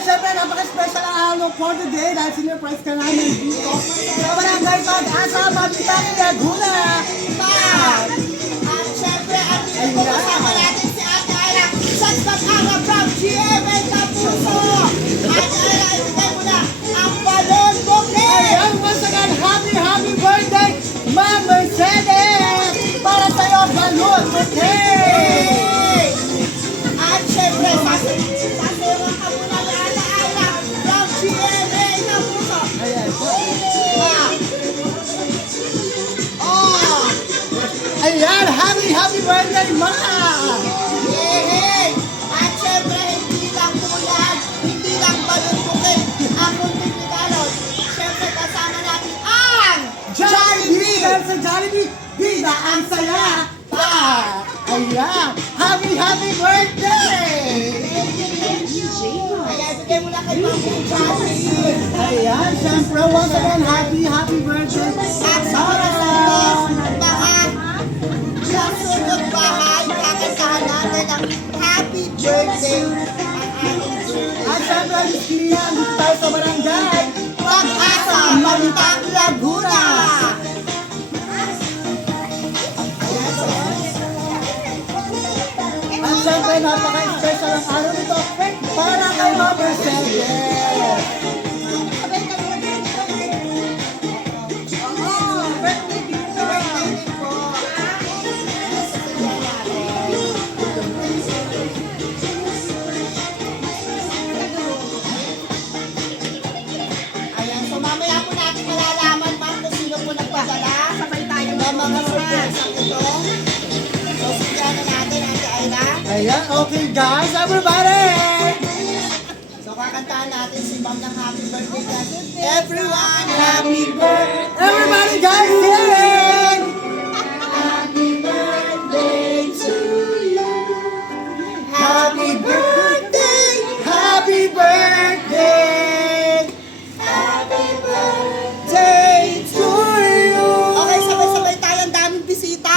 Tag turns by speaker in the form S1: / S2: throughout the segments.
S1: syempre, napaka-special ang araw for today dahil senior prize ka namin dito. Sa barangay Pag-asa, Mabitang, Laguna. Pag!
S2: At syempre, at
S1: Ayan.
S2: kasama natin si Ate Ayla. Saan pag-ara from GMA
S1: Ma'am!
S2: Yay! At syempre, hindi lang po yan, hindi lang balon bukit ang munting regalo. Syempre, kasama natin ang
S1: Jollibee! Dahil sa Jollibee, bida ang saya! Pa! Ayan! Happy, happy birthday!
S2: Kaya bigay mo na kay Ma'am Jollibee.
S1: Ayan, syempre, once again, happy, happy birthday!
S2: At sa oras na ito, mga sa natin ang happy birthday ang ating birthday.
S1: At syempre, Christian, dito tayo sa barangay!
S2: Pag-asa, Malitang Laguna!
S1: At syempre, napaka-special ang araw
S2: Ayan,
S1: okay guys, everybody!
S2: So, kakantahan natin si Ma'am ng happy birthday kasi everyone, happy birthday!
S1: Everybody guys, sing!
S2: Happy birthday to you. Happy birthday!
S1: Happy birthday!
S2: Happy birthday
S1: to you!
S2: Okay, sabay-sabay tayo. Ang daming bisita.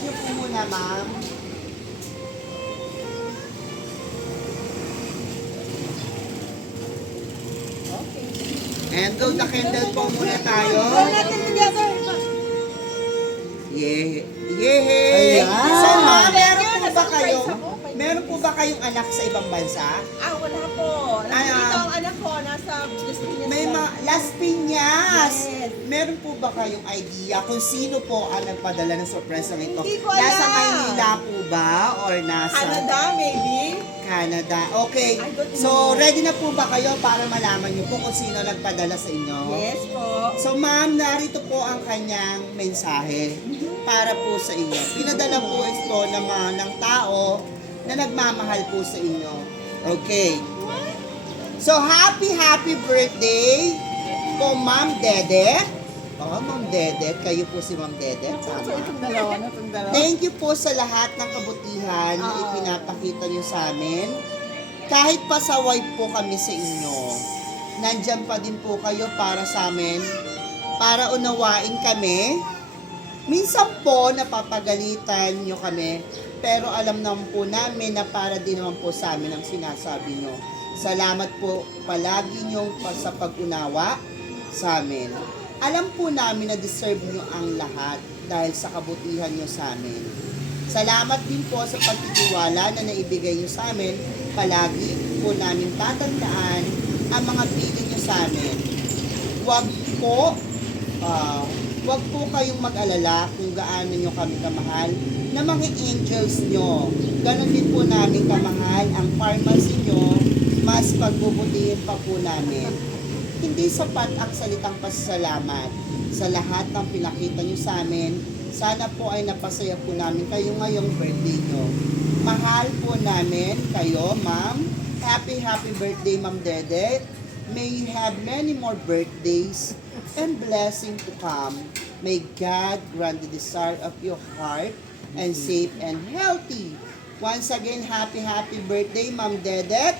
S2: wish niyo po muna, ma'am. And blow the candle po muna tayo. Yeah. Yay!
S1: Ayan.
S2: So, ma'am, meron po ba kayo? Meron po ba kayong anak sa ibang bansa?
S3: Ah, wala po. Nandito
S2: ah.
S3: ang anak ko, nasa Piñas.
S2: May
S3: po.
S2: mga Las Piñas.
S3: Yes.
S2: Meron po ba kayong idea kung sino po ang nagpadala ng sorpresa nito?
S3: Hindi ko alam.
S2: Nasa Maynila po ba or nasa
S3: Canada, maybe?
S2: Canada? Okay.
S3: I don't
S2: So,
S3: know.
S2: ready na po ba kayo para malaman niyo po kung sino nagpadala sa inyo?
S3: Yes po.
S2: So, ma'am, narito po ang kanyang mensahe para po sa inyo. Pinadala po ito naman ng tao na nagmamahal po sa inyo. Okay. So, happy, happy birthday po, Ma'am Dede. Oh, Ma'am Dede. Kayo po si Ma'am Dede. Tama. Thank you po sa lahat ng kabutihan na ipinapakita nyo sa amin. Kahit pasaway po kami sa inyo, nandyan pa din po kayo para sa amin, para unawain kami. Minsan po, napapagalitan nyo kami, pero alam naman po namin na para din naman po sa amin ang sinasabi nyo. Salamat po palagi nyo sa pag-unawa sa amin. Alam po namin na deserve nyo ang lahat dahil sa kabutihan nyo sa amin. Salamat din po sa pagtitiwala na naibigay nyo sa amin. Palagi po namin tatandaan ang mga piling nyo sa amin. Huwag po, ah, Huwag po kayong mag-alala kung gaano nyo kami kamahal na mga angels nyo. Ganon din po namin kamahal ang pharmacy nyo, mas pagbubutihin pa po namin. Hindi sapat ang salitang pasasalamat sa lahat ng pinakita nyo sa amin. Sana po ay napasaya po namin kayo ngayong birthday nyo. Mahal po namin kayo, ma'am. Happy, happy birthday, Ma'am Dede. May you have many more birthdays and blessing to come. May God grant the desire of your heart and safe and healthy. Once again, happy, happy birthday, Ma'am Dedet.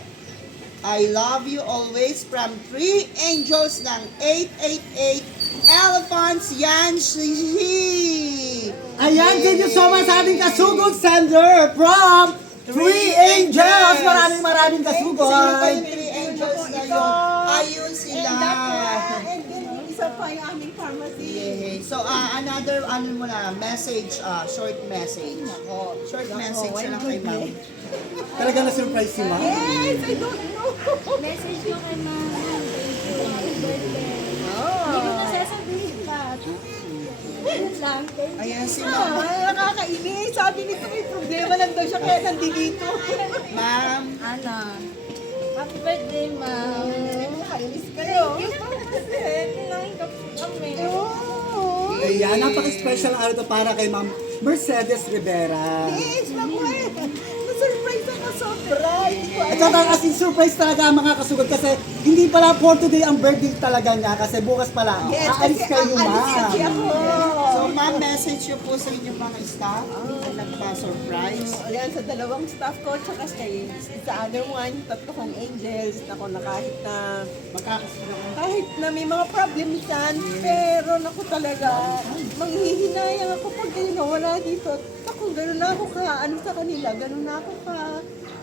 S2: I love you always from three angels ng 888 Elephants Yan Shihi.
S1: Ayan, thank you so much sa ating kasugod sender from Three Angels. Maraming maraming
S2: Sino
S1: kasugod.
S2: ba yung three angels na yun? Ayun sila.
S3: And that, and then yung isa pa yung aming pharmacy.
S2: Yay. So, ah, another, ano mo na, message, ah, short message. Short message na lang kay ma'am.
S1: Talaga na-surprise si ma'am.
S3: Yes, I don't know.
S4: Message ko kay mama. Thank you. Happy birthday.
S3: Oh.
S4: Hindi ko na sasabihin pa. Yun lang. Thank you.
S2: Ayan si ma'am.
S3: Ah, nakakainis. Sabi nito may problema lang daw siya kaya nandito.
S2: Ma'am,
S4: Ana. Happy birthday, ma'am.
S3: Nakainis kayo.
S1: Ayan, napaka-special araw to para kay ma'am Mercedes Rivera.
S3: Yes, naku
S1: At saka as in surprise talaga ang mga kasugod kasi hindi pala for today ang birthday talaga niya kasi bukas pala
S3: Yes,
S1: aalis
S3: kasi
S1: kayo
S3: aalis kasi
S1: ma'am.
S3: ako.
S2: so ma'am, message nyo po sa inyong mga staff na nagpa-surprise.
S3: Ayan, sa dalawang staff ko, tsaka kay sa other one, tatlo kong angels, ako na kahit na
S2: Magkakasunod.
S3: kahit na may mga problem minsan, pero naku talaga, manghihinayang ako pag kayo nawala dito. Ako, gano'n na ako ka, ano sa kanila, gano'n na ako ka,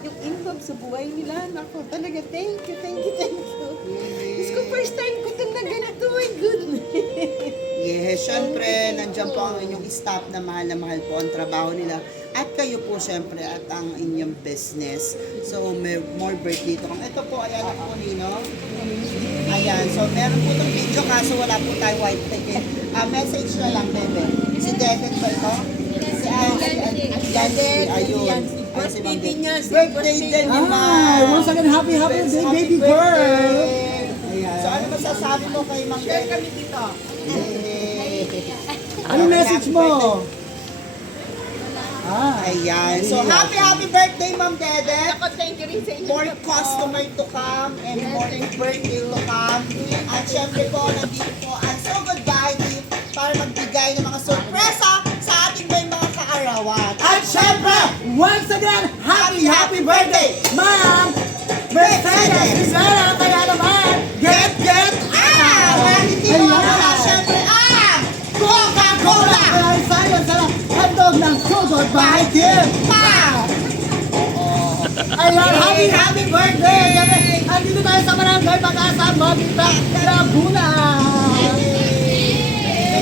S3: yung income sa buhay nila, naku, talaga, thank you, thank you, thank you. Diyos ko, first time ko ito na ganito, my goodness.
S2: Yes, syempre, nandiyan po ang inyong staff na mahal na mahal po ang trabaho nila. At kayo po, syempre, at ang inyong business. So, may more birthday to come. Ito po, ayan ang po, Nino. Ayan, so meron po itong video kaso wala po tayo white ticket. Ah, message na lang, Bebe. Si Dedet ba ito? Yancy, ayun.
S3: Birthday niya,
S2: Birthday
S3: birthday
S2: din ni
S1: Ay,
S2: Ma'am.
S1: once again, happy, happy
S2: Yes,
S1: day,
S2: happy
S1: baby girl.
S2: birthday. So, ano masasabi mo kay Ma'am
S3: Share kami dito.
S1: Ano message mo? Ah,
S2: Ayan. So, happy, happy birthday, Ma'am Dedet.
S3: Ako, thank you rin sa inyo.
S2: More customer to come and more birthday to come. At syempre po, nandito po ang So Good Team para magbigay ng mga sorpresa
S1: syempre, once again, happy, happy birthday, Ma'am Mercedes Rivera. Kaya naman, get, get
S2: Ah!
S1: out!
S2: Hindi mo wala, syempre, ah! Coca-Cola!
S1: Kaya sa'yo, sarap, handog ng sugod by Kim.
S2: Pa!
S1: Ayan, happy, happy birthday! Andito tayo sa Barangay Pag-asa, Mabita, Laguna.